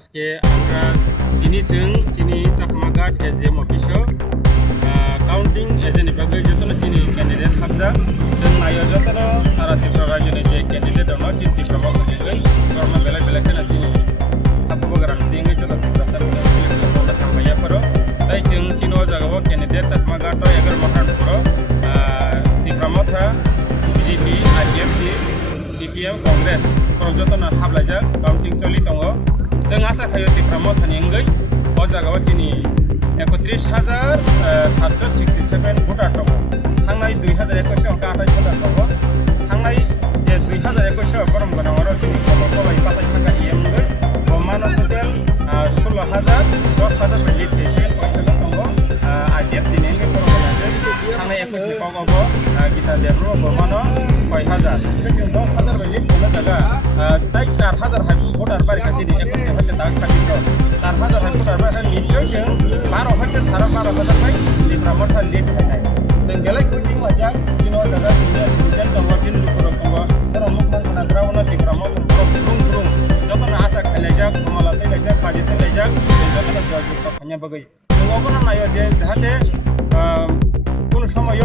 আজকে আমরা চিনি চাকমাঘাট এসডিএম অফিসও কাউন্টিং এজেন্ট বাকি যতন চিনি ক্যান্ডিডেট হাবজা जों नायो যতন সারা ত্রিপুরা রাজ্যनि যে ক্যান্ডিডেট দङ চিনি ত্রিপুরা মাखौ गरमा बेलेग बेलेग सेना चिनि हाबबोग्रां दिङै चला त्रिपुरा सरकार थांबायाफोरो ताइ जों चिनो जागाव क्यान्डिडेट चाकमाघाट एगार माखानफोरो त्रिपुरा माथा बिजेपि आरडिएफसि सिपिएम कांग्रेस फोराव जतन हाबलायजा काउंटिं चलि दङ जों आसा खायो त्रिपुरा माथानि अनगायै अ जागाव चिनि 31,767 भोटार दङ थांनाय 2021 आव 28 भोटार दङ थांनाय जे 2021 गरम गोनाङाव जोंनि कलकलाय पासाय थाखा इएमगै बमानो टोटेल 16,000 बायदि पेसेन्ट पयसाखौ दङ आरडिएफ दिनैनि गरमनानै थांनाय 21 नि पावगावो गीता देब्रु बमानो 6,000 जों 10,000 बायदि खौनो जागा ताइ 4,000 हाय भोटार बारिखासि 21 हते दाग साकिसो 4,000 हाय भोटार बारि निश्चय जों 12 हते 12,000 बाय ত্রিপুরা माथा लिड थानाय जों गेले खुसि मजा किनो जागा स्टुडेन्ट दङ चिन लुकुरो दङ तर मुखमान खना ग्राउन्ड त्रिपुरा माथा गुरुं जतन आसा खालायजा कमला तैलायजा काजि तैलायजा जतन जयजुक्त खान्या बगै जों अबनो नायो जे जाहाथे कुन समय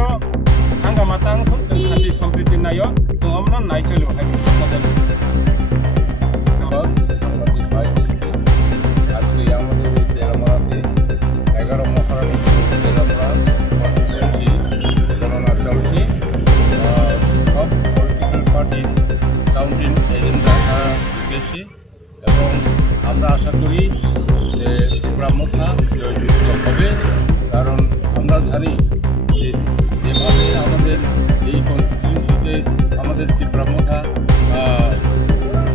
हांगामा तांथुम जों शान्ति सम्प्रीति नायो जों अबनो नायचलु हाय এবং আমরা আশা করি যে ত্রিপুরা মাথা জয়যুক্ত হবে কারণ আমরা জানি যে যেভাবে আমাদের এই কনস্টিটিউয়েন্সিতে আমাদের ত্রিপুরা মাথা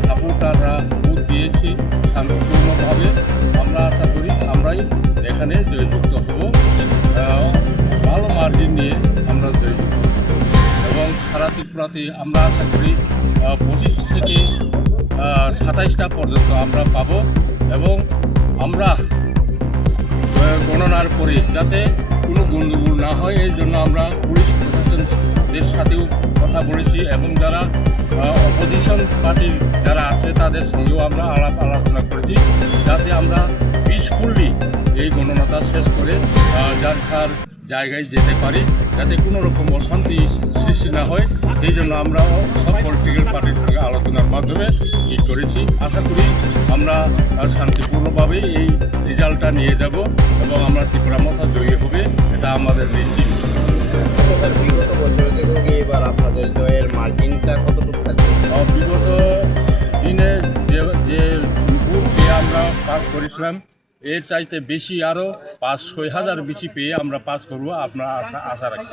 সাপোর্টাররা ভোট দিয়েছে শান্তিপূর্ণভাবে আমরা আশা করি আমরাই এখানে জয়যুক্ত হব ভালো মার্জিন নিয়ে আমরা জয়যুক্ত এবং সারা ত্রিপুরাতে আমরা আশা করি 25 থেকে 27টা পর্যন্ত আমরা পাবো এবং আমরা গণনার পরে যাতে কোনো গণ্ডগোল না হয় এই জন্য আমরা পুলিশ প্রশাসনদের সাথেও কথা বলেছি এবং যারা অপোজিশন পার্টির যারা আছে তাদের সঙ্গেও আমরা আলাপ আলোচনা করেছি যাতে আমরা পিসফুলি এই গণনাটা শেষ করে যার যার জায়গায় যেতে পারি যাতে কোনো রকম অশান্তি সৃষ্টি না হয় সেই জন্য আমরা সব পলিটিক্যাল পার্টির সঙ্গে আলোচনার মাধ্যমে ঠিক করেছি আশা করি আমরা শান্তিপূর্ণভাবে এই রেজাল্টটা নিয়ে যাব এবং আমরা ত্রিপুরা মাথা জয়ী হবে এটা আমাদের নিশ্চিত বিগত বছর থেকে এবার আপনাদের জয়ের মার্জিনটা কতটুকু থাকবে বিগত দিনে যে ভোট পেয়ে আমরা পাস করেছিলাম এর চাইতে বেশি আরও 5-6 হাজার বেশি পেয়ে আমরা পাস করবো আপনার আশা রাখি